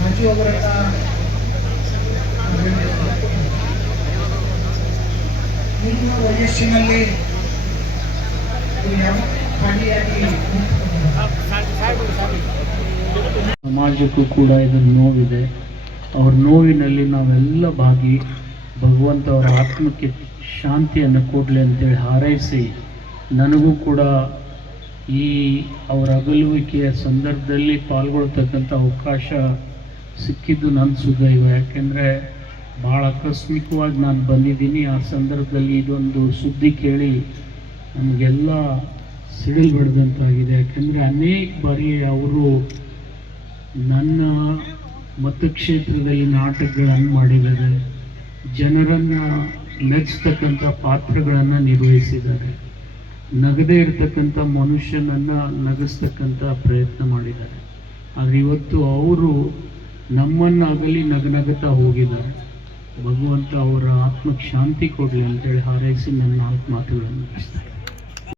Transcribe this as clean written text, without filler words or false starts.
ಮಾಜಿ ಒಬ್ಬರ ನಿಮ್ಮ ವಯಸ್ಸಿನಲ್ಲಿ ಸಮಾಜಕ್ಕೂ ಕೂಡ ಇದನ್ನು ನೋವಿದೆ. ಅವ್ರ ನೋವಿನಲ್ಲಿ ನಾವೆಲ್ಲ ಭಾಗಿ ಭಗವಂತ ಅವರ ಆತ್ಮಕ್ಕೆ ಶಾಂತಿಯನ್ನು ಕೊಡಲಿ ಅಂತೇಳಿ ಹಾರೈಸಿ, ನನಗೂ ಕೂಡ ಈ ಅವರ ಅಗಲುವಿಕೆಯ ಸಂದರ್ಭದಲ್ಲಿ ಪಾಲ್ಗೊಳ್ತಕ್ಕಂಥ ಅವಕಾಶ ಸಿಕ್ಕಿದ್ದು ನನ್ನ ಸುದೈವ. ಯಾಕೆಂದರೆ ಭಾಳ ಆಕಸ್ಮಿಕವಾಗಿ ನಾನು ಬಂದಿದ್ದೀನಿ. ಆ ಸಂದರ್ಭದಲ್ಲಿ ಇದೊಂದು ಸುದ್ದಿ ಕೇಳಿ ನಮಗೆಲ್ಲ ಸಿಡಿಲು ಬಡ್ದಂತಾಗಿದೆ. ಯಾಕೆಂದರೆ ಅನೇಕ ಬಾರಿ ಅವರು ನನ್ನ ಮತಕ್ಷೇತ್ರದಲ್ಲಿ ನಾಟಕಗಳನ್ನು ಮಾಡಿದ್ದಾರೆ, ಜನರನ್ನು ಮೆಚ್ಚಿಸ್ತಕ್ಕಂಥ ಪಾತ್ರಗಳನ್ನು ನಿರ್ವಹಿಸಿದ್ದಾರೆ, ನಗದೇ ಇರತಕ್ಕಂಥ ಮನುಷ್ಯನನ್ನು ನಗಿಸ್ತಕ್ಕಂಥ ಪ್ರಯತ್ನ ಮಾಡಿದ್ದಾರೆ. ಆದರೆ ಇವತ್ತು ಅವರು ನಮ್ಮನ್ನು ಅಗಲಿ ನಗನಗುತ್ತಾ ಹೋಗಿದ್ದಾರೆ. ಭಗವಂತ ಅವರ ಆತ್ಮಕ್ಕೆ ಶಾಂತಿ ಕೊಡಲಿ ಅಂತೇಳಿ ಹಾರೈಸಿ ನನ್ನ 4 ಮಾತುಗಳನ್ನು ಮುಗಿಸ್ತಾರೆ.